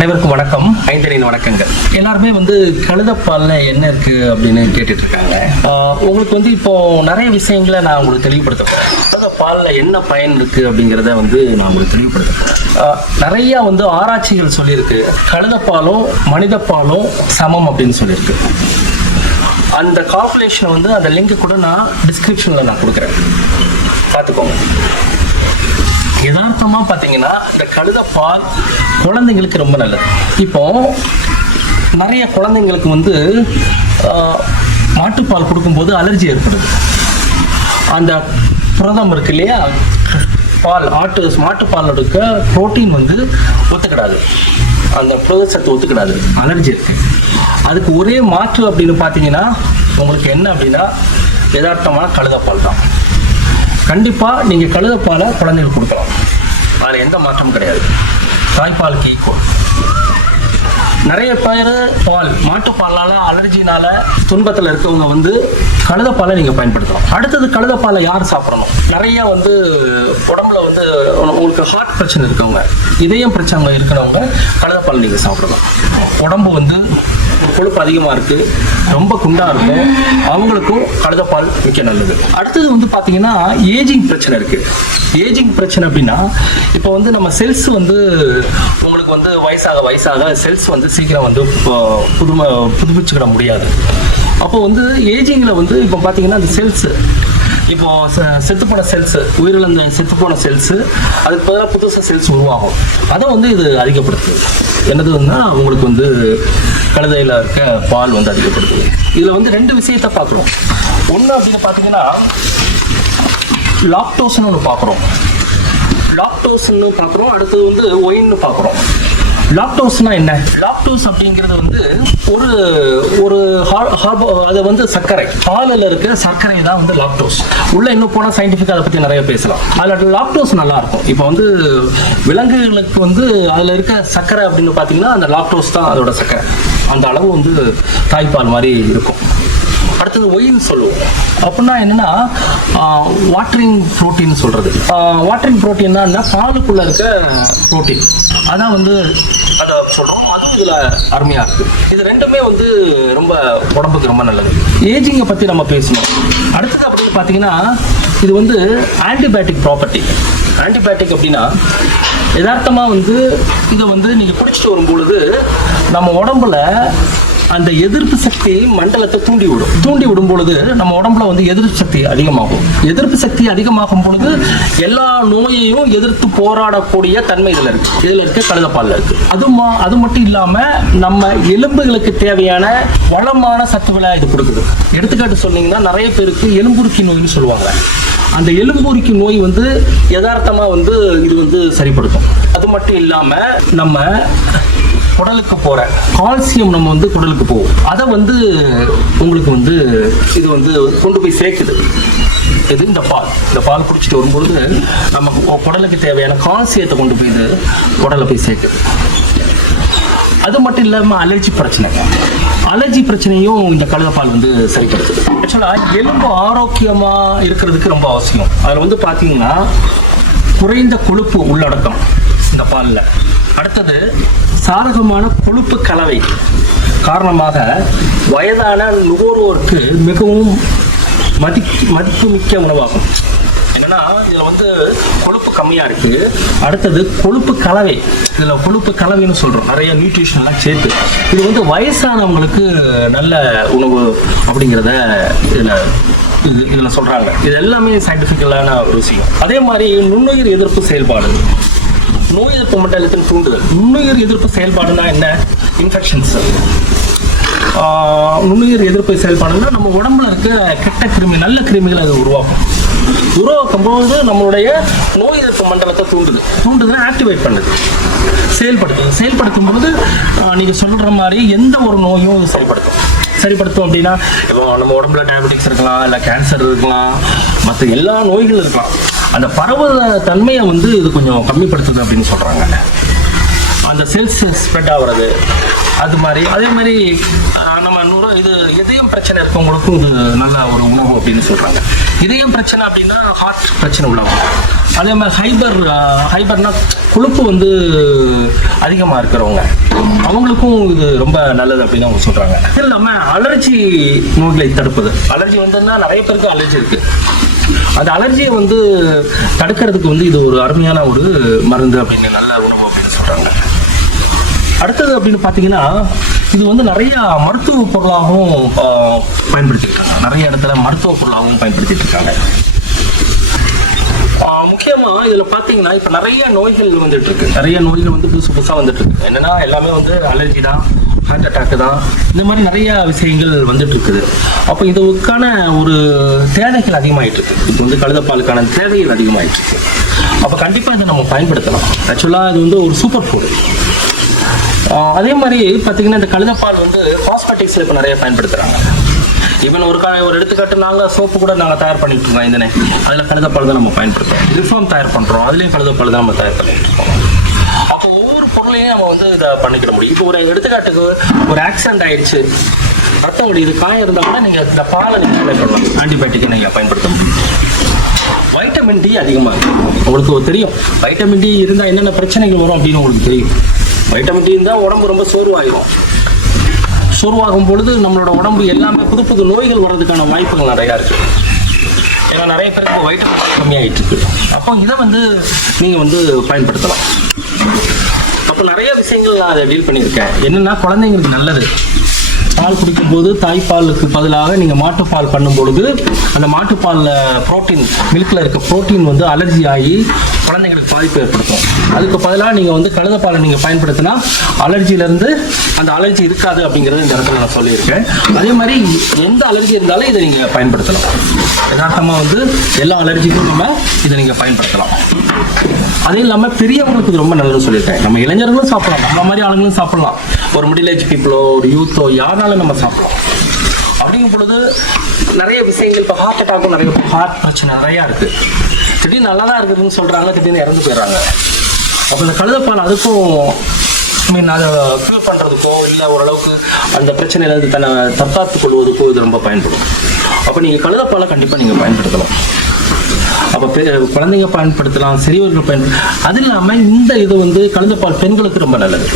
அனைவருக்கும் வணக்கம். ஐந்தரின் வணக்கங்கள். எல்லாருமே வந்து கழுதப்பால்ல என்ன இருக்கு அப்படின்னு கேட்டுட்டு இருக்காங்க உங்களுக்கு வந்து இப்போ நிறைய விஷயங்களை நான் உங்களுக்கு தெளிவுபடுத்த போறேன் கழுதப்பால்ல என்ன பயன் இருக்கு அப்படிங்கிறத வந்து நான் உங்களுக்கு தெளிவுபடுத்த போறேன் நிறைய வந்து ஆராய்ச்சிகள் சொல்லியிருக்கு. கழுதப்பாலும் மனிதப்பாலும் சமம் அப்படின்னு சொல்லியிருக்கு. அந்த கால்குலேஷனை வந்து அந்த லிங்க் கூட நான் டிஸ்கிரிப்ஷன்ல நான் கொடுக்குறேன். பார்த்துக்கோங்க. யதார்த்தமாக பார்த்தீங்கன்னா இந்த கழுத பால் குழந்தைங்களுக்கு ரொம்ப நல்லது. இப்போ நிறைய குழந்தைங்களுக்கு வந்து மாட்டுப்பால் கொடுக்கும்போது அலர்ஜி ஏற்படுது. அந்த புரதம் இருக்கு இல்லையா? பால் ஆட்டு மாட்டுப்பால் எடுக்க புரோட்டீன் வந்து ஒத்துக்கிடாது. அந்த புரத சத்து ஒத்துக்கிடாது. அலர்ஜி இருக்கு. அதுக்கு ஒரே மாற்று அப்படின்னு பார்த்தீங்கன்னா உங்களுக்கு என்ன அப்படின்னா யதார்த்தமான கழுதப்பால் தான். கண்டிப்பாக நீங்கள் கழுதப்பாலை குழந்தைகளுக்கு கொடுக்கலாம். அதில் எந்த மாற்றமும் கிடையாது. தாய்ப்பாலுக்கு ஈக்குவல் நிறைய பேர் பால் மாட்டுப்பாலால் அலர்ஜினால துன்பத்தில் இருக்கவங்க வந்து கழுதப்பாலை நீங்கள் பயன்படுத்தலாம். அடுத்தது கழுதப்பாலை யார் சாப்பிடணும்? நிறைய வந்து உடம்புல வந்து உங்களுக்கு ஹார்ட் பிரச்சனை இருக்கவங்க இதயம் பிரச்சனை இருக்கிறவங்க கழுதப்பால் நீங்கள் சாப்பிடலாம். உடம்பு வந்து கொழுப்பு அதிகமாக இருக்குது ரொம்ப குண்டாக இருக்கும் அவங்களுக்கும் கழுதப்பால் மிக்க நல்லது. அடுத்தது வந்து பார்த்தீங்கன்னா ஏஜிங் பிரச்சனை இருக்குது ஏஜிங் பிரச்சனை அப்படின்னா இப்போ வந்து நம்ம செல்ஸ் வந்து உங்களுக்கு வந்து வயசாக வயசாக செல்ஸ் வந்து சீக்கிரம் வந்து புதுமை புதுப்பிச்சுக்கிட முடியாது. அப்போ வந்து ஏஜிங்கில் வந்து இப்போ பார்த்தீங்கன்னா அந்த செல்ஸ் இப்போ செத்துப்போன செல்ஸ் உயிரிழந்த செத்துப்போன செல்ஸ் அதுக்கு பதிலாக புதுசாக செல்ஸ் உருவாகும். அதை வந்து இது அதிகப்படுத்துது. என்னதுன்னா உங்களுக்கு வந்து கழுதையில் இருக்க பால் வந்து அதிகப்படுத்துது. இதில் வந்து ரெண்டு விஷயத்தை பார்க்குறோம் ஒன்று அப்படின்னு பார்த்தீங்கன்னா லாக்டோஸ்னு ஒன்று பார்க்குறோம் லாக்டோஸ்ன்னு பார்க்குறோம் அடுத்தது வந்து ஒயின்னு பார்க்குறோம் லாக்டோஸ்னா என்ன? லாக்டோஸ் அப்படிங்கிறது வந்து ஒரு ஒரு ஹா- ஹார்போ அது வந்து சர்க்கரை. பாலில் இருக்கிற சர்க்கரை தான் வந்து லாக்டோஸ் உள்ள இன்னும் போனால் சயின்டிஃபிக்காக அதை பற்றி நிறைய பேசலாம். அதில் லாக்டோஸ் நல்லா இருக்கும் இப்போ வந்து விலங்குகளுக்கு வந்து அதில் இருக்க சர்க்கரை அப்படின்னு பார்த்தீங்கன்னா அந்த லாக்டோஸ் தான் அதோட சர்க்கரை. அந்த அளவு வந்து தாய்ப்பால் மாதிரி இருக்கும். அடுத்தது ஒயின்னு சொல்லுவோம். அப்படின்னா என்னன்னா வாட்டரிங் ப்ரோட்டீன் சொல்றது. வாட்டரிங் ப்ரோட்டீன்னா பாலுக்குள்ள இருக்க ப்ரோட்டீன் அதான் வந்து அதை சொல்றோம். அதுவும் இதுல அருமையா இருக்கு. இது ரெண்டுமே வந்து ரொம்ப உடம்புக்கு ரொம்ப நல்லது. ஏஜிங்கை பத்தி நம்ம பேசணும். அடுத்தது அப்படின்னு பார்த்தீங்கன்னா இது வந்து ஆன்டிபயோட்டிக் ப்ராப்பர்ட்டி ஆன்டிபயோட்டிக் அப்படின்னா யதார்த்தமாக வந்து இதை வந்து நீங்கள் குடிச்சிட்டு வரும்பொழுது நம்ம உடம்புல அந்த எதிர்ப்பு சக்தி மண்டலத்தை தூண்டி விடும் தூண்டி விடும் பொழுது நம்ம உடம்புல வந்து எதிர்ப்பு சக்தி அதிகமாகும். எதிர்ப்பு சக்தி அதிகமாகும் பொழுது எல்லா நோயையும் எதிர்த்து போராடக்கூடிய தன்மை இதில் இருக்கு. இதில் இருக்க கழுதப்பால் இருக்கு. அது மா- அது மட்டும் இல்லாம நம்ம எலும்புகளுக்கு தேவையான வளமான சத்துக்களை இது கொடுக்குது. எடுத்துக்காட்டு சொன்னீங்கன்னா நிறைய பேருக்கு எலும்புருக்கி நோய்னு சொல்லுவாங்க. அந்த எலும்புரிக்கு நோய் வந்து யதார்த்தமாக வந்து இது வந்து சரிப்படுத்தும். அது மட்டும் இல்லாமல் நம்ம குடலுக்கு போற கால்சியம் நம்ம வந்து குடலுக்கு போகும் அதை வந்து உங்களுக்கு வந்து இது வந்து கொண்டு போய் சேர்க்குது. இது இந்த பால். இந்த பால் குடிச்சிட்டு வரும்பொழுது நம்ம குடலுக்கு தேவையான கால்சியத்தை கொண்டு போய் இது குடலை போய் சேர்க்குது. அது மட்டும் இல்லாமல் அலர்ஜி பிரச்சனை அலர்ஜி பிரச்சனையும் இந்த கழுதப்பால் வந்து சரிப்படுத்துது ஆக்சுவலாக எலும்பு ஆரோக்கியமாக இருக்கிறதுக்கு ரொம்ப அவசியம். அதில் வந்து பார்த்தீங்கன்னா குறைந்த கொழுப்பு உள்ளடக்கம் இந்த பாலில். அடுத்தது சாதகமான கொழுப்பு கலவை. காரணமாக வயதான நுகர்வோருக்கு மிகவும் மதி மதிப்புமிக்க உணவாகும். என்னன்னா இதில் வந்து கொழுப்பு கம்மியாக இருக்குது அடுத்தது கொழுப்பு கலவை. இதில் கொழுப்பு கலவைன்னு சொல்கிறோம் நிறைய நியூட்ரிஷன்லாம் சேர்த்து. இது வந்து வயசானவங்களுக்கு நல்ல உணவு அப்படிங்கிறத இதில் இது இதில் சொல்கிறாங்க இது எல்லாமே சயின்டிஃபிக்கலான ஒரு விஷயம். அதே மாதிரி நுண்ணுயிர் எதிர்ப்பு செயல்பாடு. நோய் எதிர்ப்பு மண்டலத்தின் தூண்டுதல் நுண்ணுயிர் எதிர்ப்பு செயல்பாடுனா என்ன? இன்ஃபெக்ஷன்ஸ் நுண்ணுயிர் எதிர்ப்பு செயல்பாடுனா நம்ம உடம்புல இருக்க கெட்ட கிருமி நல்ல கிருமிகளை அது உருவாக்கும். உருவாக்கும் போது நம்மளுடைய நோய் எதிர்ப்பு மண்டலத்தை தூண்டுது. தூண்டுதுன்னா ஆக்டிவேட் பண்ணுது. செயல்படுத்துது. செயல்படுத்தும் போது நீங்க சொல்ற மாதிரி எந்த ஒரு நோயும் செயல்படுத்தும். சரிப்படுத்தும் சரிப்படுத்தும் அப்படின்னா இப்போ நம்ம உடம்புல டயபெட்டிக்ஸ் இருக்கலாம் இல்லை கேன்சர் இருக்கலாம் மற்ற எல்லா நோய்களும் இருக்கலாம். அந்த பரவல தன்மையை வந்து இது கொஞ்சம் கம்மிப்படுத்துது அப்படின்னு சொல்றாங்க. அந்த செல்ஸ் ஸ்ப்ரெட் ஆகுறது அது மாதிரி அதே மாதிரி நம்ம நூறு இது இதயம் பிரச்சனை இருக்கவங்களுக்கும் இது நல்ல ஒரு உணவு அப்படின்னு சொல்றாங்க. இதயம் பிரச்சனை அப்படின்னா ஹார்ட் பிரச்சனை உள்ளவங்க. அதே மாதிரி ஹைபர் ஹைபர்னா கொழுப்பு வந்து அதிகமாக இருக்கிறவங்க. அவங்களுக்கும் இது ரொம்ப நல்லது அப்படின்னு அவங்க சொல்றாங்க. இது இல்லாமல் அலர்ஜி நோய்களை தடுப்பது. அலர்ஜி வந்ததுன்னா நிறைய பேருக்கு அலர்ஜி இருக்கு. அந்த அலர்ஜியை வந்து தடுக்கிறதுக்கு வந்து இது ஒரு அருமையான ஒரு மருந்து அப்படின்னு நல்ல உணவு அப்படின்னு சொல்றாங்க. அடுத்தது அப்படின்னு பார்த்தீங்கன்னா இது வந்து நிறைய மருத்துவ பொருளாகவும் பயன்படுத்திட்டு இருக்காங்க நிறைய இடத்துல மருத்துவ பொருளாகவும் பயன்படுத்திட்டு இருக்காங்க. முக்கியமா இதுல பாத்தீங்கன்னா இப்ப நிறைய நோய்கள் வந்துட்டு இருக்கு நிறைய நோய்கள் வந்து புதுசு புதுசா வந்துட்டு இருக்கு என்னன்னா எல்லாமே வந்து அலர்ஜி தான் ஹார்ட் அட்டாக் தான் இந்த மாதிரி நிறைய விஷயங்கள் வந்துட்டு இருக்குது அப்போ இதுக்கான ஒரு தேவைகள் அதிகமாயிட்டு இருக்கு இப்போ வந்து கழுதப்பாலுக்கான தேவைகள் அதிகமாயிட்டு இருக்கு அப்போ கண்டிப்பா இதை நம்ம பயன்படுத்தலாம். ஆக்சுவலா இது வந்து ஒரு சூப்பர் ஃபுட் அதே மாதிரி பார்த்தீங்கன்னா இந்த கழுதப்பால் வந்து காஸ்மெட்டிக்ஸில் இப்போ நிறைய பயன்படுத்துகிறாங்க ஈவன் ஒரு கா ஒரு எடுத்துக்காட்டு நாங்கள் சோப்பு கூட நாங்கள் தயார் பண்ணிட்டு இருக்கோம் இந்த அதில் கழுதப்பால் தான் நம்ம பயன்படுத்துறோம். ரிஃபார்ம் தயார் பண்ணுறோம் அதுலேயும் கழுதப்பால் தான் நம்ம தயார் பண்ணிட்டு இருக்கோம். அப்போ ஒவ்வொரு பொருளையும் நம்ம வந்து இதை பண்ணிக்கிட முடியும். இப்போ ஒரு எடுத்துக்காட்டுக்கு ஒரு ஆக்சிடென்ட் ஆயிடுச்சு. ரத்தம் முடியுது காயம் இருந்தால் கூட நீங்கள் இந்த பாலை நீங்கள் பண்ணலாம்? ஆன்டிபயோட்டிக்கை நீங்கள் பயன்படுத்த முடியும். வைட்டமின் டி அதிகமாக இருக்கும் உங்களுக்கு தெரியும். வைட்டமின் டி இருந்தால் என்னென்ன பிரச்சனைகள் வரும் அப்படின்னு உங்களுக்கு தெரியும். வைட்டமின் டி இருந்தால் உடம்பு ரொம்ப சோர்வாயிடும் சோர்வாகும் பொழுது நம்மளோட உடம்பு எல்லாமே புது புது நோய்கள் வர்றதுக்கான வாய்ப்புகள் நிறையா இருக்கு. ஏன்னா நிறைய பேருக்கு வைட்டமின் டி கம்மியாயிட்டு இருக்கு. அப்போ இதை வந்து நீங்கள் வந்து பயன்படுத்தலாம். அப்போ நிறைய விஷயங்கள் நான் அதை டீல் பண்ணியிருக்கேன். என்னன்னா குழந்தைங்களுக்கு நல்லது. பால் குடிக்கும்போது தாய்ப்பாலுக்கு பதிலாக நீங்கள் மாட்டுப்பால் பண்ணும் பொழுது அந்த மாட்டுப்பாலில் புரோட்டீன் மில்கில் இருக்க புரோட்டீன் வந்து அலர்ஜி ஆகி குழந்தைங்களுக்கு பாதிப்பு ஏற்படுத்தும். அதுக்கு பதிலாக நீங்கள் வந்து கழுதப்பாலை நீங்கள் பயன்படுத்தினா அலர்ஜியிலேருந்து அந்த அலர்ஜி இருக்காது அப்படிங்கிறது இந்த இடத்துல நான் சொல்லியிருக்கேன். அதே மாதிரி எந்த அலர்ஜி இருந்தாலும் இதை நீங்கள் பயன்படுத்தலாம். யதார்த்தமாக வந்து எல்லா அலர்ஜிக்கும் நம்ம இதை நீங்கள் பயன்படுத்தலாம். அதுவும் இல்லாமல் பெரியவங்களுக்கு இது ரொம்ப நல்லதுன்னு சொல்லியிருக்கேன். நம்ம இளைஞர்களும் சாப்பிடலாம். நம்ம மாதிரி ஆளுங்களும் சாப்பிடலாம். ஒரு மிடில் ஏஜ் பீப்புளோ ஒரு யூத்தோ யாருனாலும் நம்ம சாப்பிடலாம். அப்படிங்கும் பொழுது நிறைய விஷயங்கள் இப்போ ஹார்ட் அட்டாக்கும் நிறைய ஹார்ட் பிரச்சனை நிறையா இருக்கு. திடீர்னு நல்லா தான் இருக்குதுன்னு சொல்கிறாங்க திடீர்னு இறந்து போயிடுறாங்க. அப்போ இந்த கழுதப்பால் அதுக்கும் மீன் அதை க்யூர் பண்ணுறதுக்கோ இல்லை ஓரளவுக்கு அந்த பிரச்சனையிலேருந்து தன்னை தற்காத்து கொள்வதுக்கோ இது ரொம்ப பயன்படும். அப்போ நீங்கள் கழுதப்பாலை கண்டிப்பாக நீங்கள் பயன்படுத்தலாம். அப்போ பெ- குழந்தைங்க பயன்படுத்தலாம் சிறியவர்கள் பயன்படு அது இல்லாமல் இந்த இது வந்து கழுதப்பால் பெண்களுக்கு ரொம்ப நல்லது.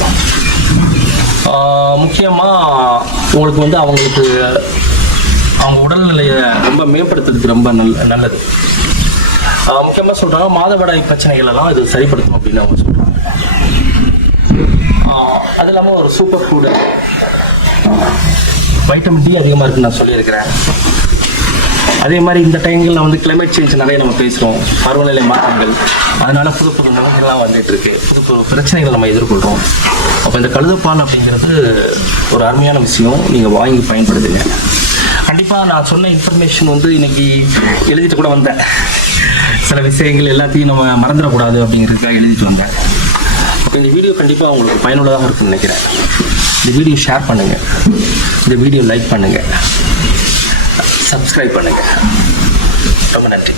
முக்கியமாக உங்களுக்கு வந்து அவங்களுக்கு அவங்க உடல்நிலையை ரொம்ப மேம்படுத்துறதுக்கு ரொம்ப நல்ல நல்லது. முக்கியமாக சொல்கிறாங்க மாதவிடாய் பிரச்சனைகள் எல்லாம் இது சரிப்படுத்தும் அப்படின்னு அவங்க சொல்கிறாங்க அது இல்லாமல் ஒரு சூப்பர் ஃபுட் வைட்டமின் டி அதிகமாக இருக்குன்னு நான் சொல்லியிருக்கிறேன். அதே மாதிரி இந்த டைம்களில் வந்து கிளைமேட் சேஞ்ச் நிறைய நம்ம பேசுகிறோம் பருவநிலை மாற்றங்கள். அதனால புது புது நோய்கள்லாம் வந்துட்டு இருக்கு. புது புது பிரச்சனைகள் நம்ம எதிர்கொள்கிறோம் அப்போ இந்த கழுதப்பால் அப்படிங்கிறது ஒரு அருமையான விஷயம். நீங்கள் வாங்கி பயன்படுத்துங்க. கண்டிப்பாக நான் சொன்ன இன்ஃபர்மேஷன் வந்து இன்னைக்கு எழுதிட்டு கூட வந்தேன். சில விஷயங்கள் எல்லாத்தையும் நம்ம மறந்துடக்கூடாது அப்படிங்கிறதுக்காக எழுதிட்டு வந்தேன். அப்போ இந்த வீடியோ கண்டிப்பாக உங்களுக்கு பயனுள்ளதாக இருக்கும்னு நினைக்கிறேன். இந்த வீடியோ ஷேர் பண்ணுங்கள் இந்த வீடியோ லைக் பண்ணுங்கள் சப்ஸ்கிரைப் பண்ணுங்கள் ரொம்ப நன்றி.